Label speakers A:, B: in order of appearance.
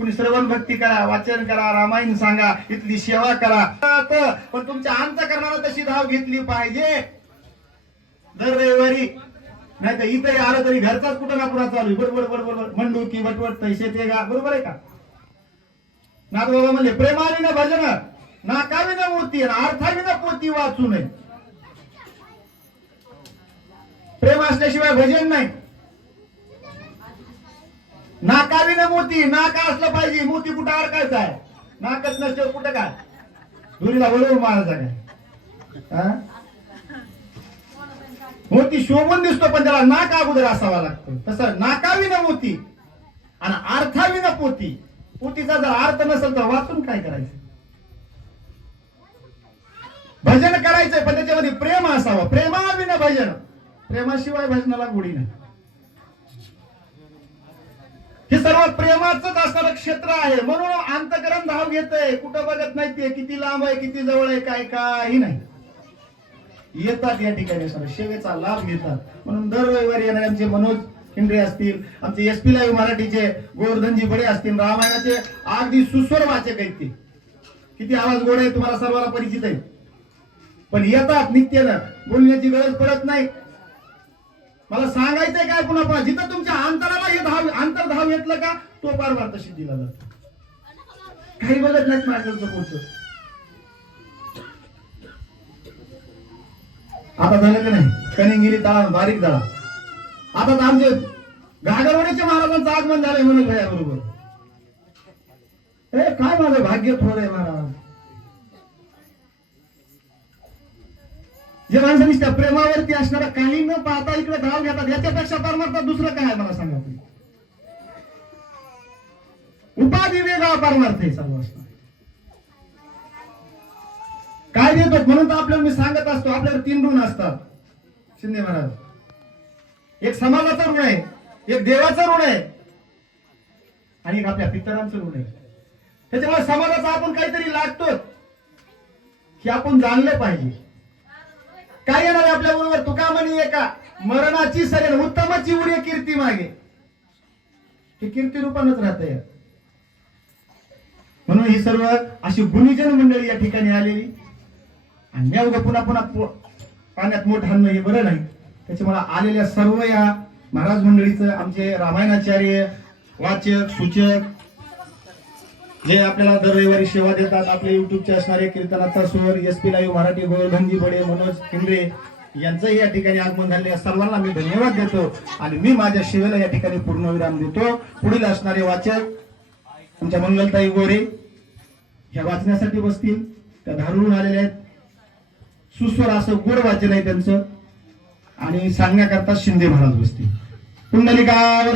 A: कुणी श्रवण भक्ती करा वाचन करा रामायण सांगा इथली सेवा करा. पण तुमच्या अंतकरणाला तशी धाव घेतली पाहिजे. दर रविवारी नाही तर इथे आलं तरी घरचाच कुठं ना पुन्हा चालू बरोबर बरोबर मंडू की वटवट तैसे ते गा. बरोबर आहे का? नाथबाबा म्हणले प्रेमाने ना भजन नाकावी ना मोती अर्थावी ना पोती वाचू नये. प्रेम असल्याशिवाय भजन नाही. नाकावी ना मोती नाका असलं पाहिजे. मोती कुठं अडकायचं आहे? नाकच नसल्यावर कुठं काय? धुरीला बरोबर मारायचा काय मोती शोभून दिसतो पण त्याला नाक अगोदर असावा लागतो. तसं नाकावी ना मोती आणि अर्थावी ना पोती. पोतीचा जर अर्थ नसेल तर वाचून काय करायचं? भजन करायचंय पण त्याच्यामध्ये प्रेम असावं. प्रेमाविना भजन. प्रेमाशिवाय भजनाला गोडी नाही. हे सर्व प्रेमाचंच असणारं क्षेत्र आहे. म्हणून अंतकरण धाव घेतय. कुठं बघत नाही ते. किती लांब आहे किती जवळ आहे काय काही नाही. येतात या ठिकाणी सर सेवेचा लाभ घेतात. म्हणून दर रविवारी येणारे आमचे मनोज हिंद्रे असतील आमचे एस पी लाईव्ह मराठीचे गोवर्धनजी बडे असतील रामायणाचे अगदी सुस्वर वाचक आहेत ते. किती आवाज गोड आहे तुम्हाला सर्वांना परिचित आहे. पण येतात नित्यानं. बोलण्याची गरज पडत नाही. मला सांगायचंय काय पुन्हा पहा जिथं तुमच्या अंतराला हे धाव अंतर धाव घेतलं का तो पार तशी दिला जातो. काही बघत नाहीत माझ्याकडचं पुढचं. आता झालं का नाही? कनिंगिरी तळा बारीक तळा आता तर आमचे घागरवाडीच्या महाराजांचं आगमन झालंय म्हणून भया बरोबर. ए काय माझं भाग्य थोर आहे महाराज? जे माणसांनी त्या प्रेमावरती असणारा काही न पाहता धाव घेतात याच्यापेक्षा परमार्थ दुसरं काय मला सांगा उपाधी वेगळा परमार्थ आहे सर्व काय देतो? म्हणून तर आपल्याला मी सांगत असतो आपल्याला तीन ऋण असतात. शिंदे महाराज. एक समाजाचं ऋण आहे एक देवाचं ऋण आहे आणि एक आपल्या पितरांचं ऋण आहे. त्याच्यामुळे समाजाचा आपण काहीतरी लागतो हे आपण जाणलं पाहिजे. काय येणार आपल्या बरोबर तुका म्हणी एका मरणाची सरेल उत्तमची उडी कीर्ती मागे. हे कीर्ती रूपानच राहत म्हणून ही सर्व अशी गुणीजन मंडळी या ठिकाणी आलेली. आणि नेवगं पुन्हा पुन्हा पाण्यात मोठ हाणणं हे बरं नाही. त्याच्यामुळे आलेल्या सर्व या महाराज मंडळीचं आमचे रामायणाचार्य वाचक सूचक जे आपल्याला दर रविवारी सेवा देतात आपले युट्यूबचे असणारे कीर्तनाचा स्वर एस पी लाईव्ह मराठी गोवर्धनजी बडे मनोज खिंडे यांचंही या ठिकाणी आगमन झाले सर्वांना मी धन्यवाद देतो आणि मी माझ्या शिवेला या ठिकाणी पूर्णविराम देतो. पुढील असणारे वाचक आमच्या मंगलताई गोरे ह्या वाचण्यासाठी बसतील. त्या धारून आलेल्या आहेत. सुस्वर असं गोड वाचन आहे त्यांचं. आणि सांगण्याकरता शिंदे महाराज बसतील. पुंडलिकावर